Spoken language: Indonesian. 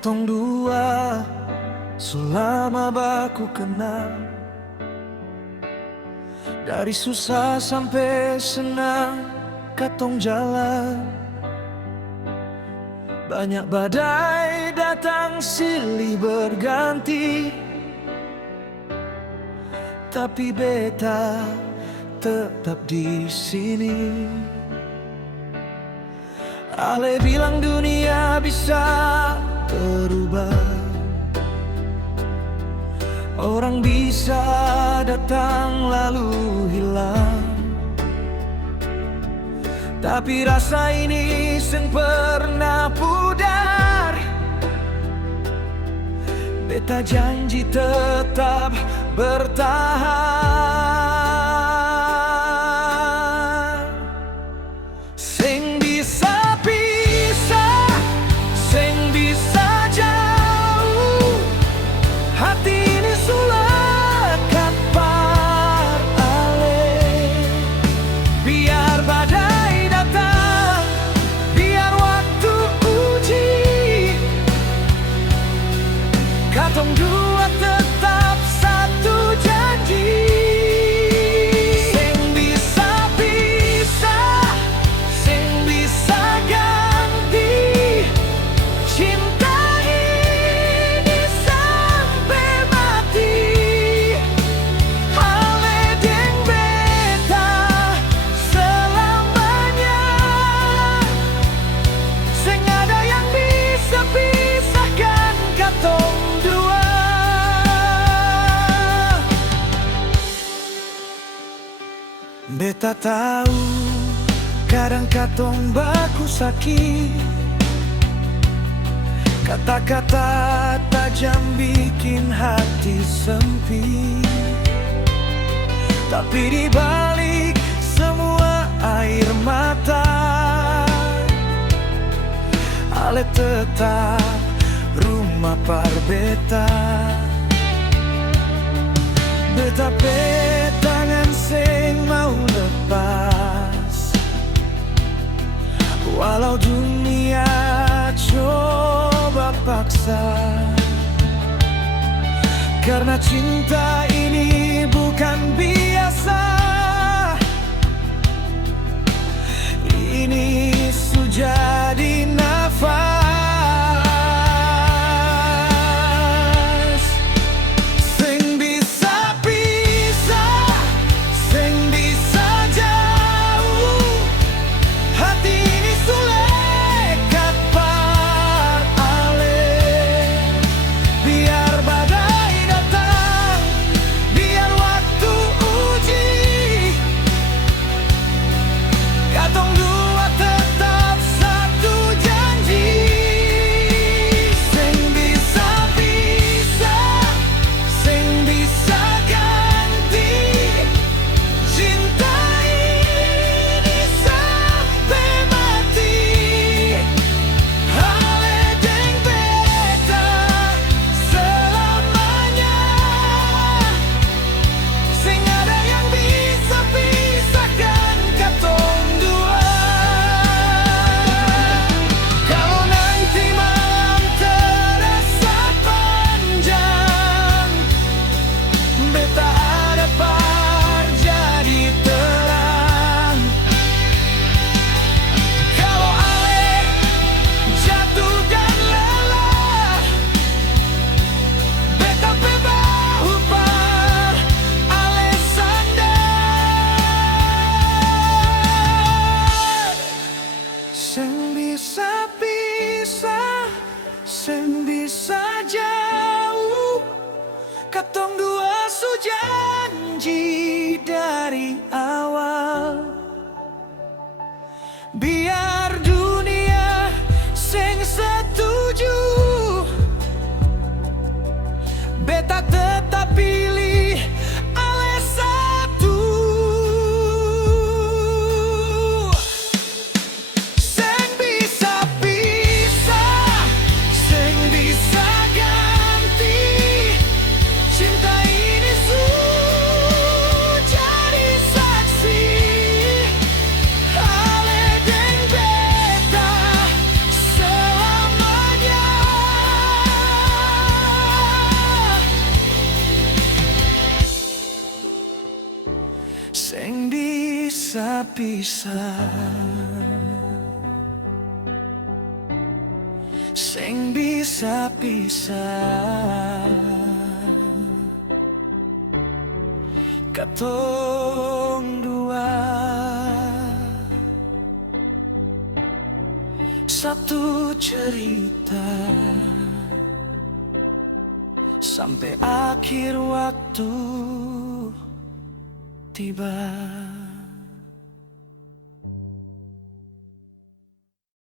Katong dua selama baku kenal, dari susah sampai senang katong jalan. Banyak badai datang silih berganti, tapi beta tetap di sini. Ale bilang dunia bisa berubah, orang bisa datang lalu hilang, tapi rasa ini seng pernah pudar. Beta janji tetap bertahan. Seng bisa pisah, seng bisa jauh, hati ini sulekat par ale. Biar badai datang, biar waktu uji, katong dua tetap satu janji. Seng bisa pisah, seng bisa ganti, cinta ini sampai mati. Ale deng beta selamanya, seng ada yang bisa pisahkan katong dua. Beta tahu kadang katong baku sakit, kata-kata tajam bikin hati sempit, tapi di balik semua air mata, ale tetap rumah par beta. Beta tangan seng mau lepas, walau dunia coba paksa, karena cinta ini bukan biasa. Ini sudah jadi nafas. Seng bisa pisah, seng bisa jauh, hati ini sulekat par ale. Biar badai datang, biar waktu uji, katong dua tetap satu janji. Seng bisa pisah, seng bisa ganti, cinta ini sampai mati. Ale deng beta selamanya, seng ada yang bisa pisahkan katong dua. Kalau nanti malam terasa panjang, beta ada par jadi terang. Kalau ale jatuh dan lelah, beta pe bahu par ale sandar. Seng bisa pisah, seng bisa jauh, katong dua su janji dari awal. Biar dunia seng setuju, beta tetap pilih ale satu. Seng bisa pisah, seng bisa ganti, cinta ini sudah jadi saksi. Ale deng beta selamanya, bisa pisah, sing bisa pisah. Katong dua satu cerita sampai akhir waktu tiba.